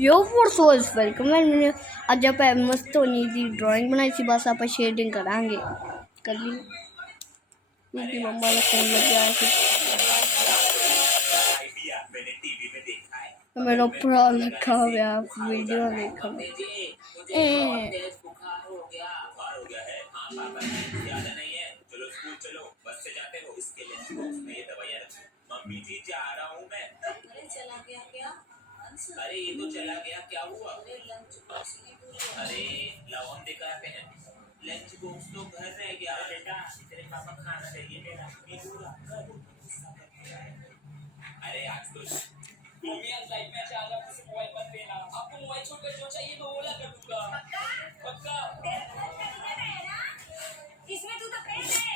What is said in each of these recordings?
Yo for souls welcome मैंने आज आप मस्त होनी दी ड्राइंग बनाई थी बस आप शेडिंग करांगे कर ली क्योंकि मम्मा ने फोन लग गया है मेरा पूरा लिखा हुआ वीडियो देखा मम्मी जी जा रहा हूँ मैं। चला गया क्या? अरे ये तो चला गया, क्या हुआ? अरे लवंग देकर आते हैं। लंच बॉक्स तो घर रह गया। बेटा तेरे पापा खाना चाहिए मेरा। अरे आज तो मम्मी आज लाइफ में अच्छा आजा, मुझे मोबाइल मत देना। आपको मोबाइल छोड़कर जो चाहिए मैं ओला कर दूंगा। पक्का? इसमें तू तो फेल है।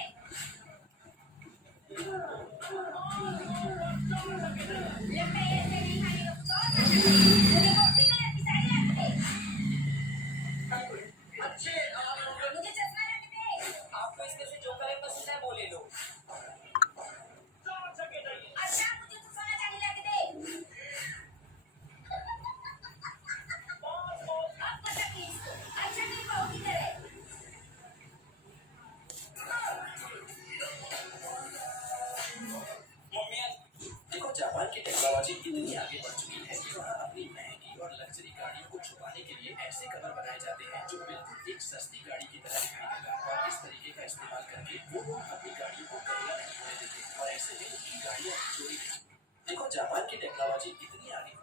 आपको इसमें से जो कलर पसंद है वो ले लो। अच्छा मुझे तो सोना चांदी लाके दे। अब पता प्लीज। अच्छा मेरी बहू किधर है? मम्मी देखो जापान की टेक्नोलॉजी इतनी आगे बढ़ चुकी है कि वहाँ अपनी महंगी और लग्जरी गाड़ियों को छुपाने के लिए ऐसे कवर बनाए जाते हैं जो बिल्कुल एक सस्ती गाड़ी की तरह दिखाई देगा और इस तरीके का इस्तेमाल करके वो अपनी गाड़ियों को कमरा नहीं होने देते और ऐसे में उनकी गाड़ियाँ चोरी नहीं। देखो जापान की टेक्नोलॉजी इतनी आगे।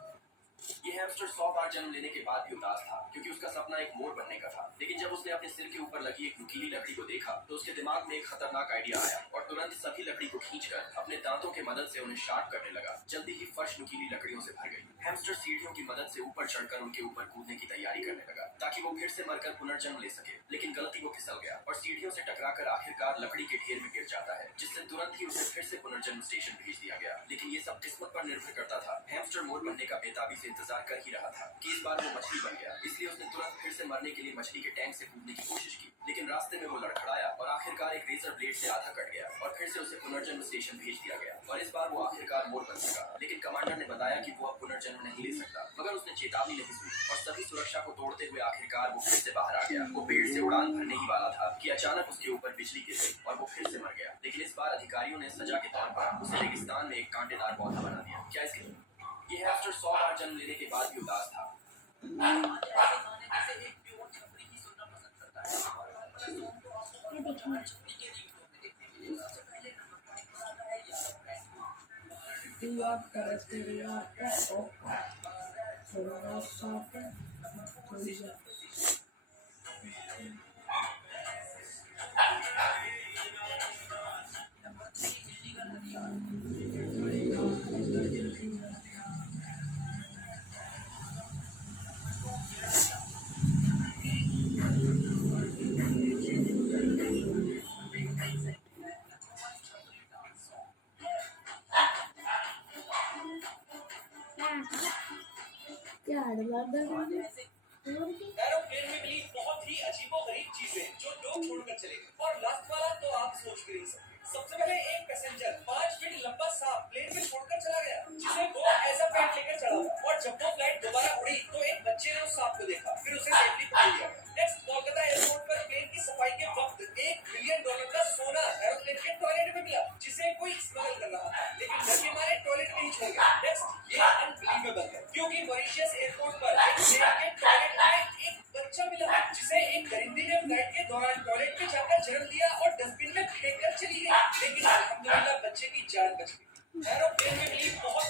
ये हैमस्टर 100 बार जन्म लेने के बाद भी उदास था क्योंकि उसका सपना एक मोर बनने का था। लेकिन जब उसने अपने सिर के ऊपर लगी एक नुकीली लकड़ी को देखा तो उसके दिमाग में एक खतरनाक आइडिया आया और तुरंत सभी लकड़ी को खींचकर अपने दांतों के मदद से उन्हें शार्प करने लगा। जल्दी ही फर्श नुकीली लकड़ियों से भर गई। हैमस्टर सीढ़ियों की मदद से ऊपर चढ़कर उनके ऊपर कूदने की तैयारी करने लगा ताकि वो फिर से मरकर पुनर्जन्म ले सके। लेकिन गलती वो फिसल गया और सीढ़ियों से टकराकर आखिरकार लकड़ी के ढेर में गिर जाता है जिससे तुरंत ही उसे फिर से पुनर्जन्म स्टेशन भेज दिया गया। लेकिन ये सब किस्मत पर निर्भर करता था। हैमस्टर मोर बनने का बेताबी से इंतजार कर ही रहा था कि इस बार वो मछली बन गया, इसलिए उसने तुरंत फिर से मरने के लिए मछली के टैंक से कूदने की कोशिश की। लेकिन रास्ते में वो लड़खड़ाया और आखिरकार एक रेजर ब्लेड से आधा कट गया और फिर से उसे पुनर्जन्म स्टेशन भेज दिया गया और इस बार वो आखिरकार मोर बन सका। लेकिन कमांडर ने बताया कि वो अब पुनर्जन्म नहीं ले सकता, मगर उसने चेतावनी नहीं सुनी और सभी सुरक्षा को तोड़ते हुए आखिरकार वो फिर से बाहर आ गया। वो पेड़ से उड़ान भरने ही वाला था कि अचानक उसके ऊपर बिजली गिर गई और वो फिर से मर गया। लेकिन इस बार अधिकारियों ने सजा के तौर पर उसे रेगिस्तान में एक कांटेदार पौधा बना दिया। क्या इसके ये हैमस्टर 100 बार जन्म लेने के बाद भी उदास था। एरोप्लेन में मिली बहुत ही अजीबोगरीब चीजें जो लोग छोड़कर चले गए। और लास्ट वाला तो आप सोच भी नहीं सकते। सबसे पहले एक पैसेंजर 5 फीट लंबा सांप प्लेन में छोड़कर चला गया जिसे वो एज अ पेट लेकर चला और जब वो फ्लाइट दोबारा उड़ी तो एक बच्चे ने उस सांप को देखा, फिर उसे सेफली पकड़ लिया। नेक्स्ट, कोलकाता एयरपोर्ट पर प्लेन की सफाई के वक्त $1 बिलियन का सोना एरोप्लेन के टॉयलेट में मिला जिसे कोई स्मगल कर रहा था, लेकिन डर के मारे टॉयलेट में ही छोड़ गया। नेक्स्ट, ये अनबिलीवेबल है क्योंकि मॉरिशस एयरपोर्ट पर एक प्लेन के टॉयलेट में एक बच्चा मिला जिसे एक दरिंदे ने फ्लाइट के दौरान टॉयलेट में जाकर जन्म दिया और डस्टबिन में फेंककर चली गई, लेकिन अल्हम्दुलिल्लाह बच्चे की जान बच गई। एरोप्लेन में मिली बहुत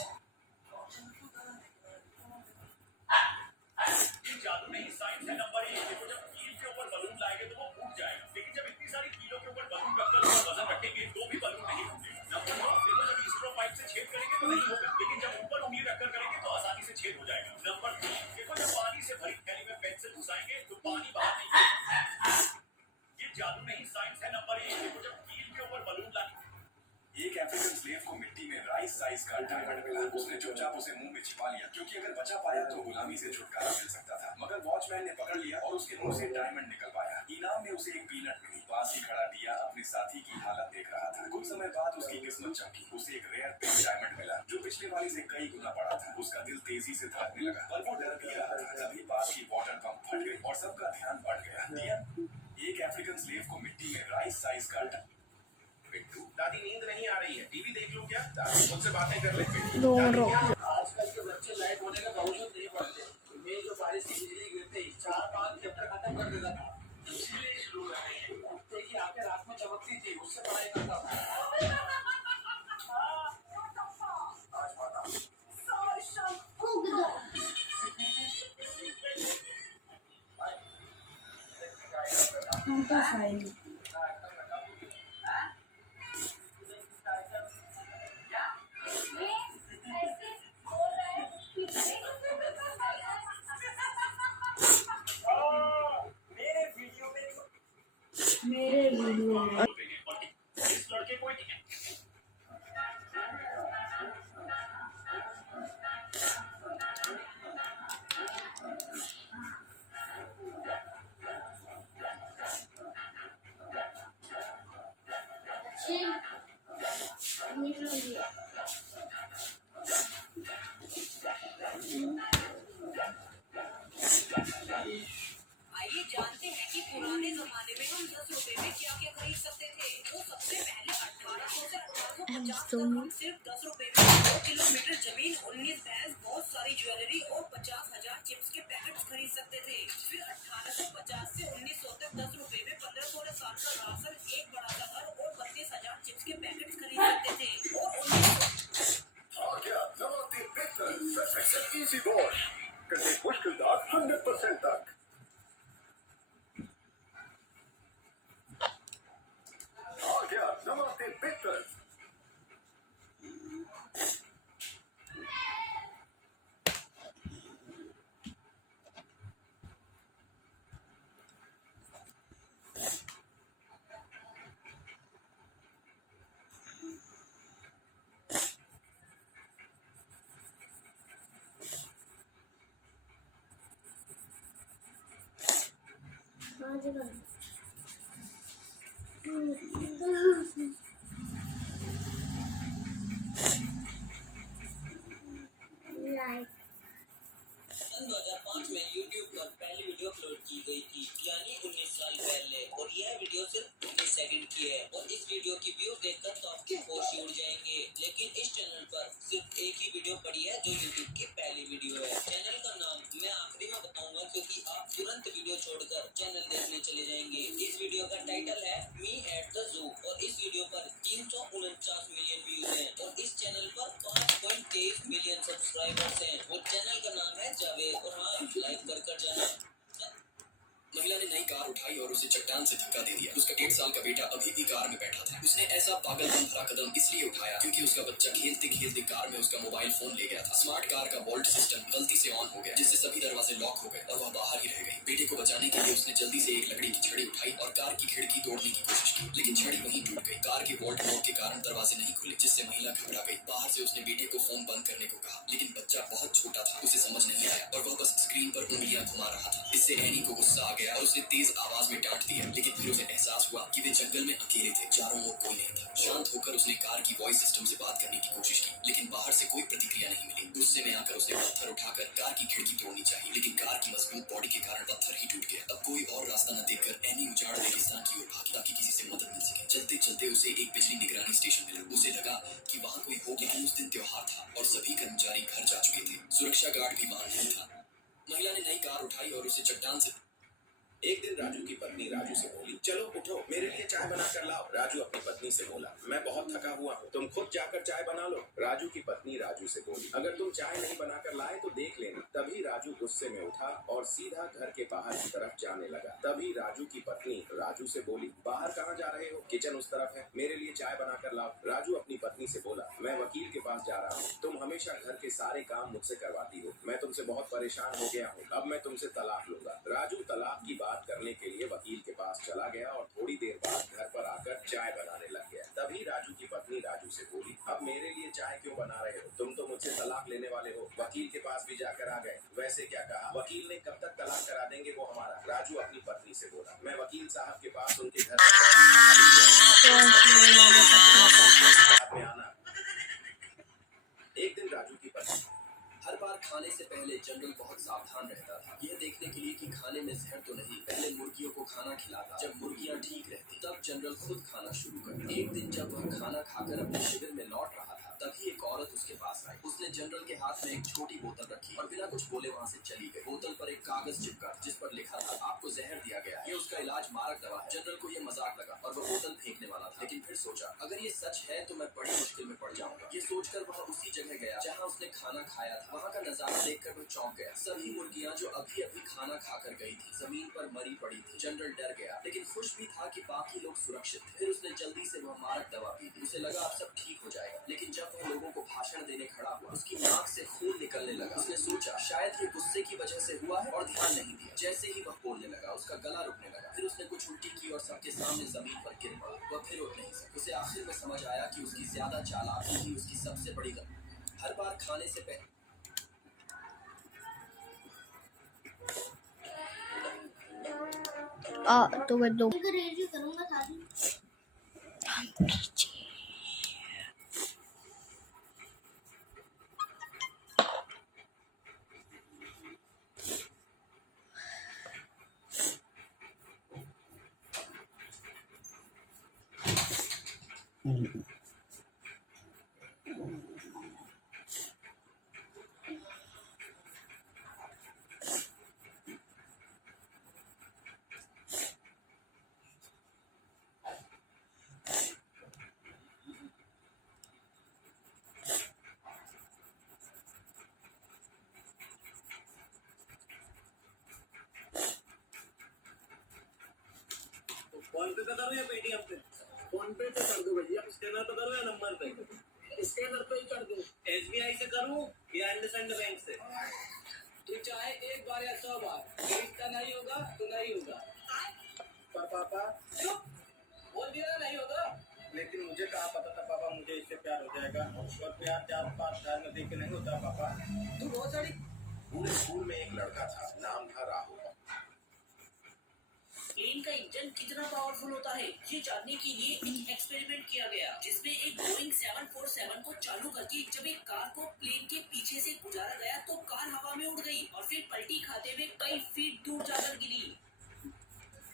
जादू नहीं, साइंस है नंबर 1। देखो जब कील के ऊपर बलून लाएंगे तो वो फूट जाएगा, लेकिन जब इतनी सारी कीलों के ऊपर बलून रखकर उसका वजन रखेंगे तो भी बलून नहीं फूटेगा। नंबर 2, देखो जब स्ट्रो पाइप से छेद करेंगे तो नहीं होगा, लेकिन जब ऊपर उंगली रखकर करेंगे तो आसानी से छेद हो जाएगा। नंबर 3, देखो जब पानी से भरी थैली में पेंसिल घुसाएंगे तो पानी बाहर नहीं आएगा। ये जादू नहीं, साइंस है नंबर 1। देखो जब कील के ऊपर बलून लाएंगे। एक अफ्रीकन स्लेव को मिट्टी में राइस साइज का डायमंड मिला। उसने चुपचाप उसे मुंह में छिपा लिया क्योंकि अगर बचा पाया तो गुलामी से छुटकारा मिल सकता था, मगर वॉचमैन ने पकड़ लिया और उसके मुंह से डायमंड निकलवाया। इनाम में उसे एक पीनट मिली। पास ही खड़ा दिया अपने साथी की हालत देख रहा था। कुछ समय बाद उसकी किस्मत चमकी, उसे एक रेयर पिंक डायमंड मिला जो पिछले वाले से कई गुना बड़ा था। उसका दिल तेजी से धड़कने लगा पर वो डर भी रहा मुझसे बातें कर लेंगे। दो रोक। आजकल के बच्चे लाइट होने का बावजूद नहीं पढ़ते। ये जो बारिश की बिजली गिरते ही 4-5 चैप्टर खत्म कर देता था। इसलिए शुरू कर रहे हैं। देखिए आंखें रात में चमकती थी, उससे पढ़ाई करता था। मेरे वीडियो में इस लड़के को आइए जानते हैं कि पुराने जमाने में हम 10 रुपए में क्या क्या खरीद सकते थे। तो सबसे पहले 1800 से 1850 तक हम सिर्फ 10 रुपए में 2 किलोमीटर जमीन, 19 भैंस, बहुत सारी ज्वेलरी और 50,000 चिप्स के पैकेट्स खरीद सकते थे। फिर 1850 से 1900 तक 10 रुपए में 15-16 साल का राशन, एक बड़ा सा घर और 32,000 चिप्स के पैकेट्स खरीद सकते थे। और 1900 मुश्किल 100% तक। नमस्ते बेहतर। सन 2005 में YouTube पर पहली वीडियो अपलोड की गई थी, यानी 19 साल पहले। और यह वीडियो सिर्फ 19 सेकंड की है। और इस वीडियो की व्यू देखकर तो आपके होश ही उड़ जाएंगे। लेकिन इस चैनल पर सिर्फ एक ही वीडियो पड़ी है जो YouTube की पहली वीडियो है। चैनल का नाम मैं आखिरी में बताऊंगा, क्योंकि आप तुरंत वीडियो छोड़कर चैनल देखने चले जाएंगे। इस वीडियो का टाइटल है मी एट द जू और इस वीडियो पर 349 मिलियन व्यूज हैं और इस चैनल पर 5.23 मिलियन सब्सक्राइबर्स हैं। और चैनल का नाम है जावेद। और हाँ, लाइक कर जाना। महिला ने नई कार उठाई और उसे चट्टान से धक्का दे दिया। उसका 1.5 साल का बेटा अभी भी कार में बैठा था। उसने ऐसा पागलपन भरा कदम इसलिए उठाया क्योंकि उसका बच्चा खेलते खेलते कार में उसका मोबाइल फोन ले गया था। स्मार्ट कार का वोल्ट सिस्टम गलती से ऑन हो गया, जिससे सभी दरवाजे लॉक हो गए और वह बाहर ही रह गई। बेटे को बचाने के लिए उसने जल्दी से एक लकड़ी की छड़ी उठाई और कार की खिड़की तोड़ने की कोशिश की, लेकिन छड़ी वहीं टूट गई। कार के वोल्ट नॉक के कारण दरवाजे नहीं खुले, जिससे महिला घबरा गई। बाहर से उसने बेटे को फोन बंद करने को कहा, लेकिन बच्चा बहुत छोटा था, उसे समझ नहीं आया और वह बस स्क्रीन पर उंगलियां घुमा रहा था। इससे एनी को गुस्सा आ गया और उसने तेज आवाज में डांट दिया, लेकिन फिर उसे एहसास हुआ कि वे जंगल में अकेले थे, चारों ओर कोई नहीं था। शांत होकर उसने कार की वॉइस सिस्टम से बात करने की कोशिश की, लेकिन बाहर से कोई प्रतिक्रिया नहीं मिली। गुस्से में आकर उसने पत्थर उठाकर कार की खिड़की तोड़नी चाहिए, लेकिन कार की मजबूत बॉडी के कारण पत्थर ही टूट गया। अब कोई और रास्ता न देखकर एनी उजाड़ रेगिस्तान की ओर भागी ताकि किसी से मदद मिल सके। चलते चलते उसे एक बिजली निगरानी स्टेशन मिला। उसे लगा कि वहाँ कोई हो, लेकिन उस दिन त्योहार था और सभी कर्मचारी घर जा चुके थे। सुरक्षा गार्ड भी वहाँ नहीं था। महिला ने नई कार उठाई और उसे चट्टान से एक दिन राजू की पत्नी राजू से बोली, चलो उठो, मेरे लिए चाय बना कर लाओ। राजू अपनी पत्नी से बोला, मैं बहुत थका हुआ हूँ, तुम खुद जाकर चाय बना लो। राजू की पत्नी राजू से बोली, अगर तुम चाय नहीं बना कर लाए तो देख लेना। तभी राजू गुस्से में उठा और सीधा घर के बाहर की तरफ जाने लगा। तभी राजू की पत्नी राजू से बोली, बाहर कहाँ जा रहे हो? किचन उस तरफ है, मेरे लिए चाय बना कर लाओ। राजू अपनी पत्नी से बोला, मैं वकील के पास जा रहा हूँ, तुम हमेशा घर के सारे काम मुझसे करवाती हो, मैं तुमसे बहुत परेशान हो गया हूँ, अब मैं तुमसे तलाक लूंगा। राजू तलाक की बात करने के लिए वकील के पास चला गया और थोड़ी देर बाद घर पर आकर चाय बनाने लग गया। तभी राजू की पत्नी राजू से बोली, अब मेरे लिए चाय क्यों बना रहे हो? तुम तो मुझसे तलाक लेने वाले हो, वकील के पास भी जाकर आ गए। वैसे क्या कहा, वकील ने कब तक तलाक करा देंगे वो हमारा? राजू अपनी पत्नी से बोला, मैं वकील साहब के पास उनके घर में आना। एक दिन राजू की पत्नी हर बार खाने से पहले जनरल बहुत सावधान रहता था, यह देखने के लिए कि खाने में जहर तो नहीं। पहले मुर्गियों को खाना खिलाता, जब मुर्गियां ठीक रहती तब जनरल खुद खाना शुरू करता। एक दिन जब वह खाना खाकर अपने शिविर में लौट रहा था तभी एक औरत उसके पास आई। उसने जनरल के हाथ में एक छोटी बोतल रखी और बिना कुछ बोले वहाँ से चली गई। बोतल पर एक कागज चिपका जिस पर लिखा था, आपको जहर दिया गया है, ये उसका इलाज मारक दवा है। जनरल को ये मजाक लगा और वह बोतल फेंकने वाला था, लेकिन फिर सोचा अगर ये सच है तो मैं बड़ी मुश्किल में पड़ जाऊंगा। ये सोचकर वह उसी जगह गया जहाँ उसने खाना खाया था। वहाँ का नजारा देखकर वह चौंक गया। सभी मुर्गियाँ जो अभी अभी खाना खाकर गई थी जमीन पर मरी पड़ी थी। जनरल डर गया लेकिन खुश भी था कि बाकी लोग सुरक्षित थे। फिर उसने जल्दी से वह मारक दवा पी ली। उसे लगा अब सब ठीक हो जाएगा, लेकिन जब वह लोगों को भाषण देने खड़ा हुआ उसकी नाक से खून निकलने लगा। उसने सोचा शायद ये गुस्से की वजह से हुआ है और ध्यान नहीं दिया। जैसे ही वह बोलने लगा उसका गला रुकने लगा। फिर उसने कुछ उल्टी की और सबके सामने जमीन पर गिर पड़ा। वह फिर उठ नहीं सका। उसे आखिर में समझ आया कि उसकी ज्यादा चालाकी ही उसकी सबसे बड़ी गलती। हर बार खाने से पहले तो मैं दो करूंगा शादी। फोन पे करो या पेटीएम पे? फोन पे तो कर दो भैया। स्कैनर पे करो या नंबर पे? स्कैनर पे ही कर दो। एसबीआई से करूं या इंडसइंड बैंक से? तू चाहे एक बार या 100 बार, इसका नहीं होगा तो नहीं होगा। पर पापा बोल दिया नहीं होगा। लेकिन मुझे कहाँ पता था पापा मुझे इससे प्यार हो जाएगा। और प्यार 4-5 साल में देख के नहीं होता पापा। तू बहुत सारी। पूरे स्कूल में एक लड़का था, नाम था राहुल। प्लेन का इंजन कितना पावरफुल होता है ये जानने के लिए एक एक्सपेरिमेंट किया गया, जिसमें एक बोइंग 747 को चालू करके जब एक कार को प्लेन के पीछे से गुजारा गया तो कार हवा में उड़ गई और फिर पलटी खाते हुए कई फीट दूर जाकर गिरी।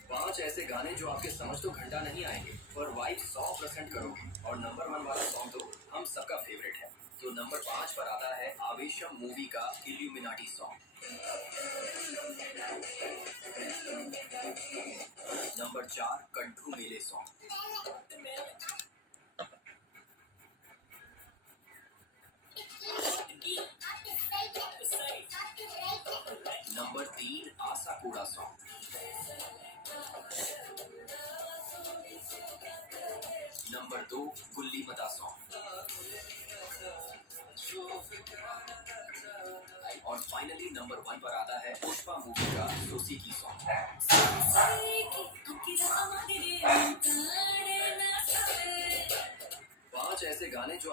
5 ऐसे गाने जो आपके समझ तो घंटा नहीं आएंगे पर वाइब 100% करोगे। और नंबर 1 वाला सॉन्ग तो हम सबका फेवरेट है। तो नंबर 5 पर आता है आवेशम मूवी का इल्यूमिनाटी सॉन्ग। नंबर 4 कंठू मेले सॉन्ग। नंबर 3 आशा कूड़ा सॉन्ग। नंबर 2 गुल्ली मता सॉन्ग। और फाइनली नंबर 1 पर आता है पुष्पा मूवी का सोसी की सॉन्ग। पांच ऐसे गाने जो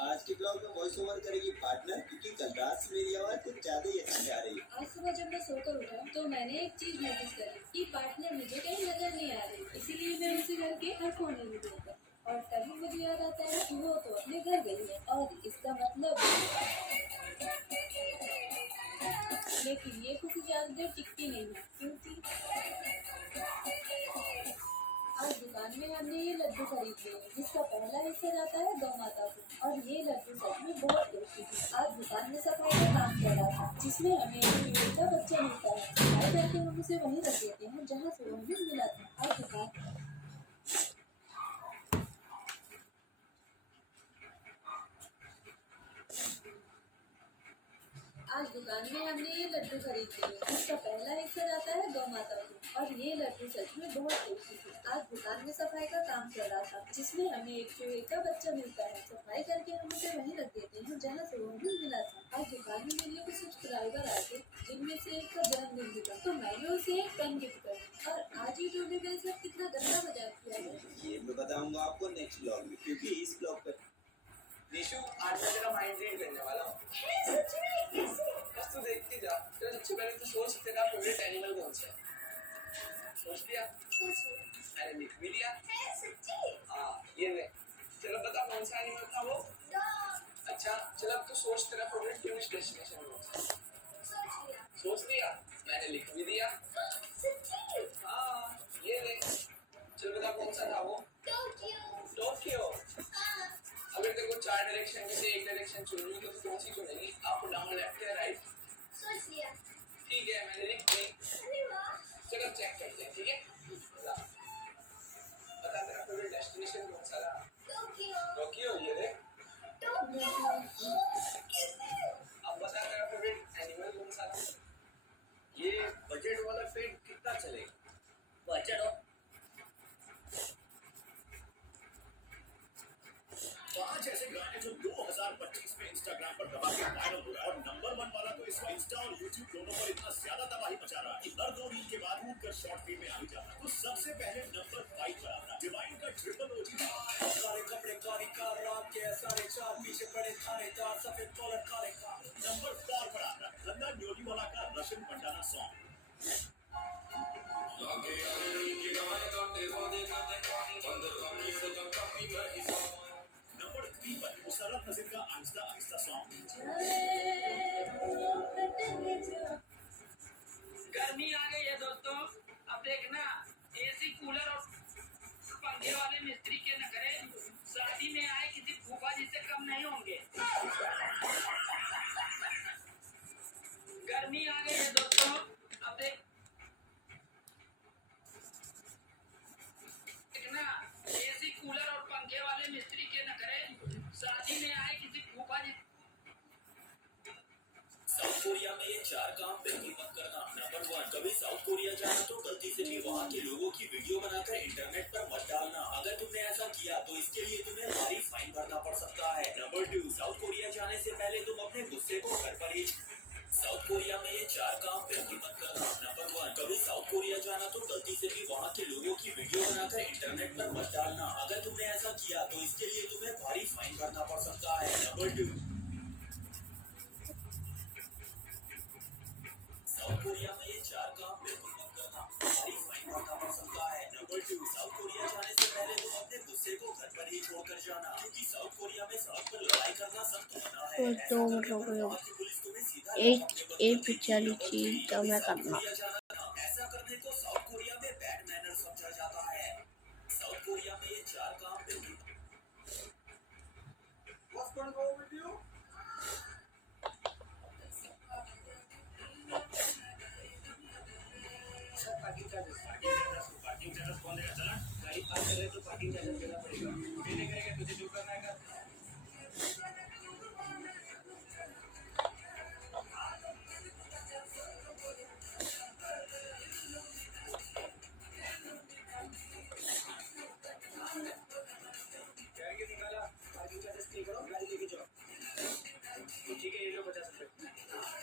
आज के ब्लॉग में वॉइस ओवर करेगी पार्टनर, क्योंकि कल रात से मेरी आवाज कुछ ज्यादा ही अच्छी आ रही है। आज सुबह जब मैं सोकर उठा तो मैंने एक चीज नोटिस करी कि पार्टनर मुझे कहीं नजर नहीं आ रही, इसीलिए मैं उसे घर के हर कोने में देखा और तभी मुझे याद आता है कि वो तो अपने घर गई है और इसका मतलब। लेकिन ये खुशी ज्यादा देर टिकती नहीं है, क्योंकि आज दुकान में हमने ये लड्डू खरीद लिए जिसका पहला हिस्सा जाता है गौ माता को और ये लड्डू सच में बहुत टेस्टी थी। आज दुकान में सफाई का काम कर रहा था जिसमें हमें एक छोटा बच्चा मिलता है। सफाई करके हम उसे वहीं रख देते हैं जहाँ से वो हमें मिला था। आज दुकान में हमने ये लड्डू खरीद लिए जिसका पहला हिस्सा जाता है गौ माता को और ये लड्डू सच में बहुत टेस्टी थे। आज दुकान में सफाई का काम चल रहा था जिसमें हमें एक चूहे का बच्चा मिलता है। सफाई करके हम उसे वहीं रख देते हैं जहाँ से वो हमें मिला था। आज दुकान में मेरे कुछ सब्सक्राइबर आए थे जिनमें से एक का जन्मदिन भी था, तो मैंने उसे एक पेन गिफ्ट कर दी। और आज ये चूहे मेरे साथ कितना गंदा मजाक किया है ये मैं बताऊंगा आपको नेक्स्ट ब्लॉग में, क्योंकि इस ब्लॉग पर निशु आज मैं तेरा माइंड रीड करने वाला हूँ। बस तू देखती जा। तेरा सबसे पहले तो सोच तेरा फेवरेट एनिमल कौन सा है? सोच लिया? अरे लिख भी लिया? हाँ ये ले। चलो बता कौन सा एनिमल था वो? अच्छा चलो अब तू सोच तेरा फेवरेट टूरिस्ट डेस्टिनेशन कौन सा? सोच लिया? मैंने लिख भी दिया। हाँ ये ले। चल बता कौन सा था वो? टोक्यो। अगर तेरे को 4 डायरेक्शन में से एक डायरेक्शन चुननी है तो तू कौन सी चुनेगी? अप डाउन लेफ्ट या राइट? ठीक है मैंने लिख दी। चलो चेक करते हैं ठीक है। बता तेरा फेवरेट डेस्टिनेशन कौन सा था? टोक्यो ये रे। अब बता तेरा फेवरेट एनिमल कौन सा था? ये बजट वाला पेट कितना चलेगा? बजट हो 5 ऐसे गाने जो 2025 में इंस्टाग्राम पर दबा के वायरल हो रहा है और नंबर 1 वाला तो इस इंस्टा और यूट्यूब दोनों पर इतना ज्यादा तबाही मचा रहा है कि हर 2 रील के बाद उठकर शॉर्ट फिल्म में आ ही जाता है। तो सबसे पहले नंबर 5 पर आता है डिवाइन का ट्रिपल ओजी। सारे कपड़े कारी कार रात के सारे चार पीछे पड़े थाने का सफेद कॉलर काले का। नंबर 4 पर आता है गंदा न्योलीवाला का रशियन पंडाना सॉन्ग। नंबर 3 पर मुशर्रफ नजीर का आहिस्ता आहिस्ता सॉन्ग। गर्मी आ गई है दोस्तों। अब देखना एसी कूलर और पंखे वाले मिस्त्री के नखरे शादी में आए किसी फूफा जी से कम नहीं होंगे। गर्मी आ गई है दोस्तों। अब देखना एसी कूलर और पंखे वाले मिस्त्री के नखरे शादी में आए किसी फूफा जी। साउथ कोरिया में ये 4 काम बिल्कुल मत करना। नंबर 1, कभी साउथ कोरिया जाना तो गलती से भी वहाँ के लोगों की वीडियो बनाकर इंटरनेट पर मत डालना। अगर तुमने ऐसा किया तो इसके लिए तुम्हें भारी फाइन भरना पड़ सकता है। नंबर 2, साउथ कोरिया जाने से पहले तुम अपने गुस्से को घर पर ही। साउथ कोरिया में ये 4 काम बिल्कुल मत करना। नंबर 1, कभी साउथ कोरिया जाना तो गलती से भी वहाँ के लोगों की वीडियो बनाकर इंटरनेट पर मत डालना। अगर तुमने ऐसा किया तो इसके लिए तुम्हें भारी फाइन भरना पड़ सकता है। नंबर 2, साउथ कोरिया में ये 4 काम बिल्कुल मत करना, भारी फाइन भरना पड़ सकता है। नंबर 2, साउथ कोरिया जाने से पहले तुम अपने गुस्से को घर पर ही छोड़कर जाना, क्योंकि साउथ कोरिया में सड़क पर लड़ाई करना सख्त मना है। तो ऐसा दो करने पर लोग वहाँ की पुलिस तुम्हें सीधा एक पिछली चीज जो मैं करना। ऐसा करने को साउथ कोरिया में बैड मैनर समझा जाता है। साउथ कोरिया में ये 4 काम बिल्कुल। What's going on with you? Parking charges कौन देगा? चला गाड़ी पार्क कर रहे तो पार्किंग चार्जेस देना पड़ेगा। मैंने करेगा तुझे जो करना है कर। गाड़ी निकाला पार्किंग चार्जेस पे करो गाड़ी लेके जाओ। तो ठीक है ये लो 50 रुपये।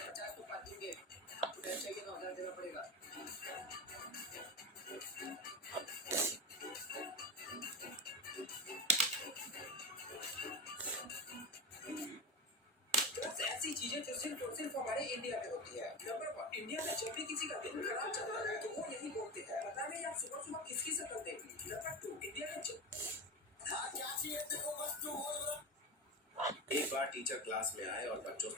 50 तो पार्किंग के टैक्स चाहिए तो 1000 देना पड़ेगा। ऐसी चीजें जो सिर्फ हमारे इंडिया में होती है। नंबर 1, इंडिया में जब भी किसी का दिन खराब चलता है तो वो यही बोलते हैं पता नहीं आप सुबह सुबह किसकी शक्ल देख ली। नंबर 2, इंडिया में एक बार टीचर क्लास में आए और बच्चों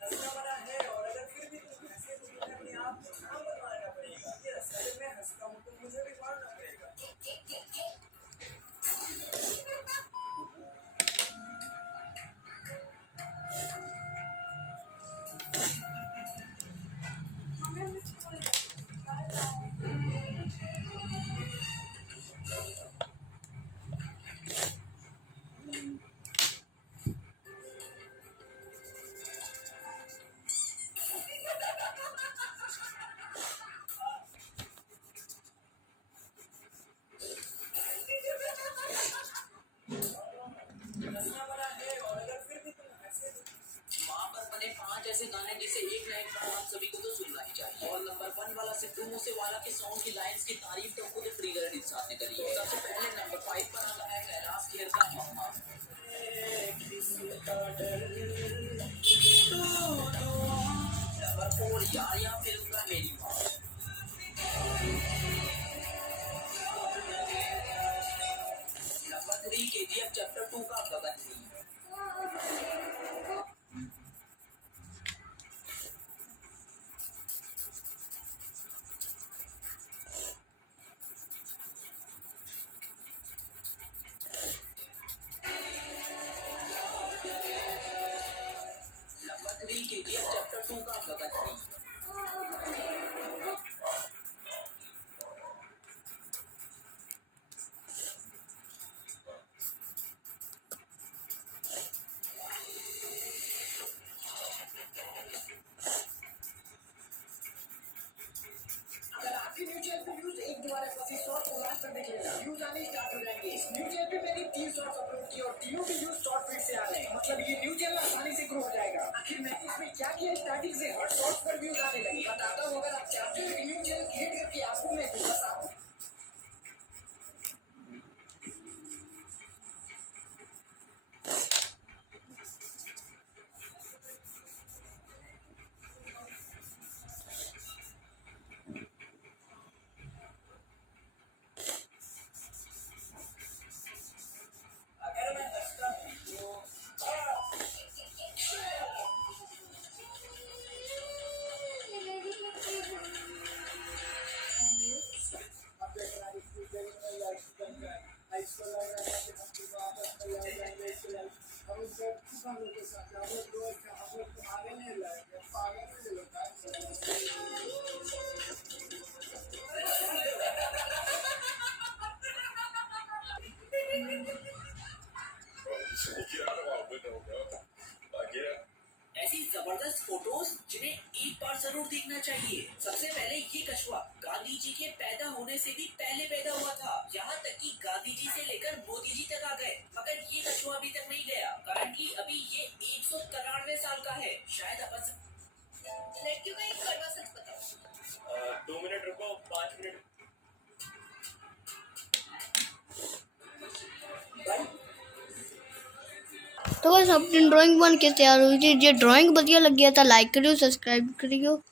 हंसना बड़ा है और अगर फिर भी तुम हंसे तो तुम्हें अपने आप को सांबर मारना पड़ेगा। ये असल में हंसता हूँ तो मुझे भी मारना पड़ेगा। हंसना बड़ा है और अगर फिर भी तुम हंसे तो वहाँ पर बने 5 ऐसे गाने जिसे एक लाइन पर आप सभी को तो सुनना ही चाहिए। और नंबर 1 वाला सिद्धू मूसेवाला के सॉन्ग की लाइंस की तारीफ तो खुद ट्रिगर इंसान ने करी है। सबसे पहले नंबर 5 पर आता है कैलाश खेर का मम्मा। नंबर 4 यारियां फिल्म का मेरी माँ। नंबर 3 KGF चैप्टर 2 का गगन सिंह। शॉट्स अपलोड किए और तीनों के व्यूज शॉर्ट फीड से आ रहे हैं। मतलब ये न्यू चैनल आसानी से ग्रो हो जाएगा। आखिर मैंने इसमें क्या किया, स्टार्टिंग से हर शॉर्ट्स पर व्यूज आने लगे। बताता हूँ, अगर आप चाहते हो कि न्यू चैनल क्रिएट करके आपको मैं बताऊँ। अगर मैं हंसता हूँ तो ऐसी जबरदस्त फोटोज जिन्हें एक बार जरूर देखना चाहिए। सबसे पहले ये कछुआ गांधी जी के पैदा होने से भी पहले पैदा हुआ था। यहाँ तक कि गांधी जी से लेकर मोदी जी तक आ गए, मगर ये कछुआ अभी तक नहीं गया। करंटली अभी ये 193 साल का है। शायद अपन लड़कियों का एक कड़वा सच बताओ। 2 मिनट रुको, 5 मिनट। तो बस अपनी ड्राइंग बन के तैयार हुई थी। जो ड्राइंग बढ़िया लग गया था लाइक करियो, सब्सक्राइब करियो।